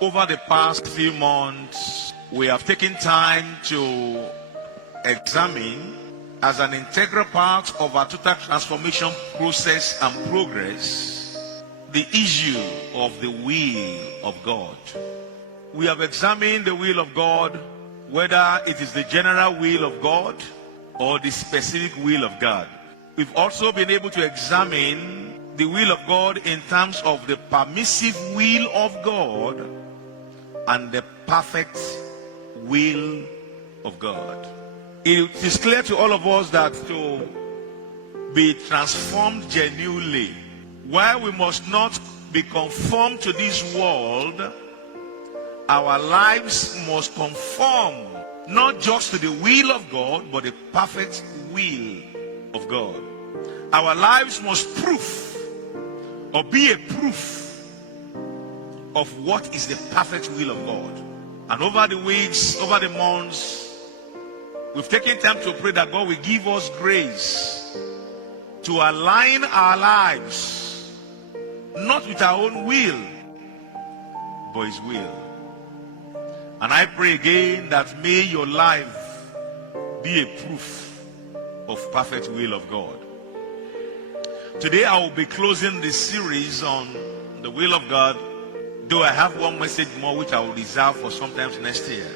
Over the past few months, we have taken time to examine, as an integral part of our total transformation process and progress, the issue of the will of God. We have examined the will of God, whether it is the general will of God or the specific will of God. We've also been able to examine the will of God in terms of the permissive will of God and the perfect will of God. It is clear to all of us that to be transformed genuinely, while we must not be conformed to this world, our lives must conform not just to the will of God, but the perfect will of God. Our lives must prove or be a proof of what is the perfect will of God. And over the weeks, over the months, we've taken time to pray that God will give us grace to align our lives, not with our own will, but His will. And I pray again that may your life be a proof of perfect will of God. Today I will be closing this series on the will of God, though I have one message more which I will reserve for sometimes next year.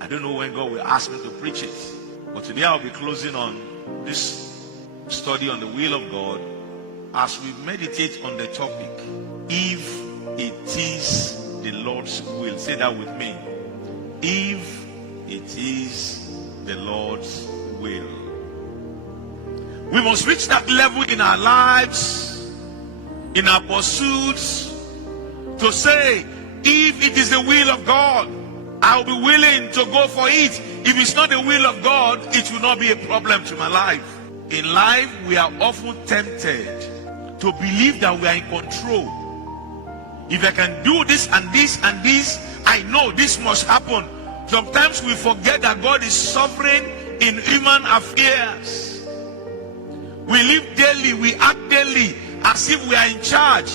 I don't know when God will ask me to preach it. But today I will be closing on this study on the will of God as we meditate on the topic, if it is the Lord's will. Say that with me. If it is the Lord's will. We must reach that level in our lives, in our pursuits, to say, if it is the will of God, I'll be willing to go for it. If it's not the will of God, it will not be a problem to my life. In life, we are often tempted to believe that we are in control. If I can do this and this and this, I know this must happen. Sometimes we forget that God is sovereign in human affairs. We live daily, we act daily as if we are in charge.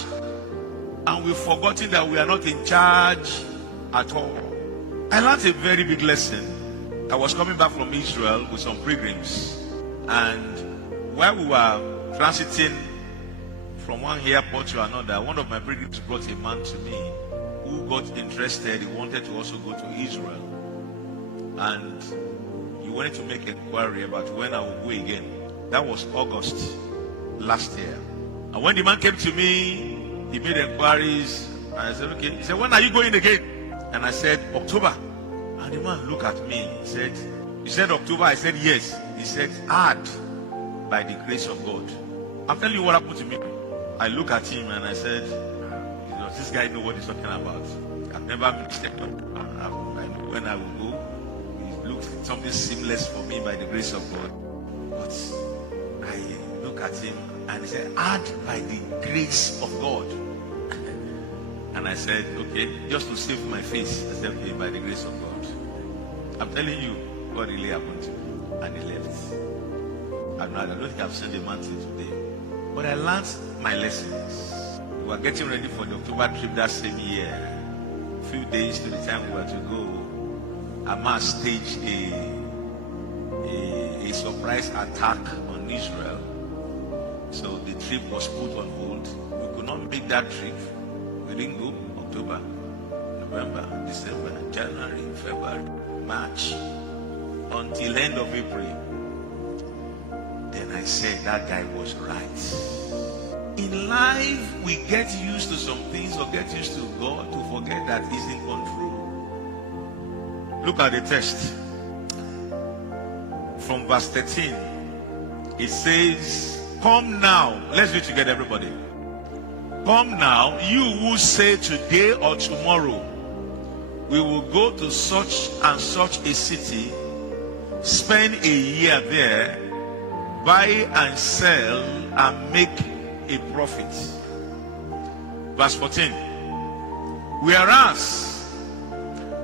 And we've forgotten that we are not in charge at all. I learned a very big lesson. I was coming back from Israel with some pilgrims. And while we were transiting from one airport to another, one of my pilgrims brought a man to me who got interested. He wanted to also go to Israel. And he wanted to make inquiry about when I would go again. That was August last year. And when the man came to me, he made inquiries. And I said, okay. He said, when are you going again? And I said, October. And the man looked at me. He said October. I said, yes. He said, hard by the grace of God. I'm telling you what happened to me. I look at him and I said, does this guy know what he's talking about? I've never been stepped up. I know when I will go. It looks something seamless for me by the grace of God. But I look at him and he said, hard by the grace of God. And I said, okay, just to save my face. I said, okay, by the grace of God. I'm telling you what really happened to me. And he left. I don't think I've seen the man till today. But I learned my lessons. We were getting ready for the October trip that same year. A few days to the time we were to go, Hamas staged a surprise attack on Israel. So the trip was put on hold. We could not make that trip. We didn't go October, November, December, January, February, March, until end of April. Then I said that guy was right. In life, we get used to some things or get used to God to forget that He's in control. Look at the text. From verse 13, it says, come now. Let's read together, everybody. Come now, you who say today or tomorrow, we will go to such and such a city, spend a year there, buy and sell and make a profit. Verse 14. Whereas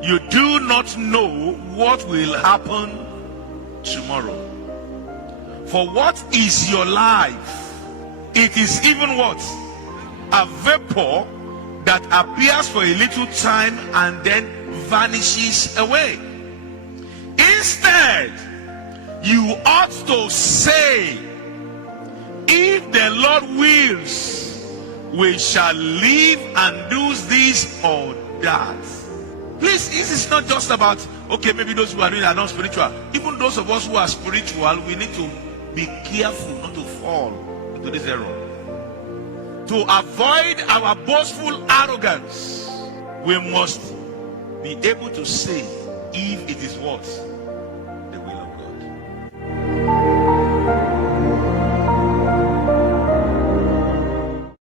you do not know what will happen tomorrow. For what is your life? It is even what? A vapor that appears for a little time and then vanishes away. Instead, you ought to say, if the Lord wills, we shall live and do this or that. Please, this is not just about, okay, maybe those who are doing are not spiritual. Even those of us who are spiritual, we need to be careful not to fall into this error. To avoid our boastful arrogance, we must be able to say if it is what?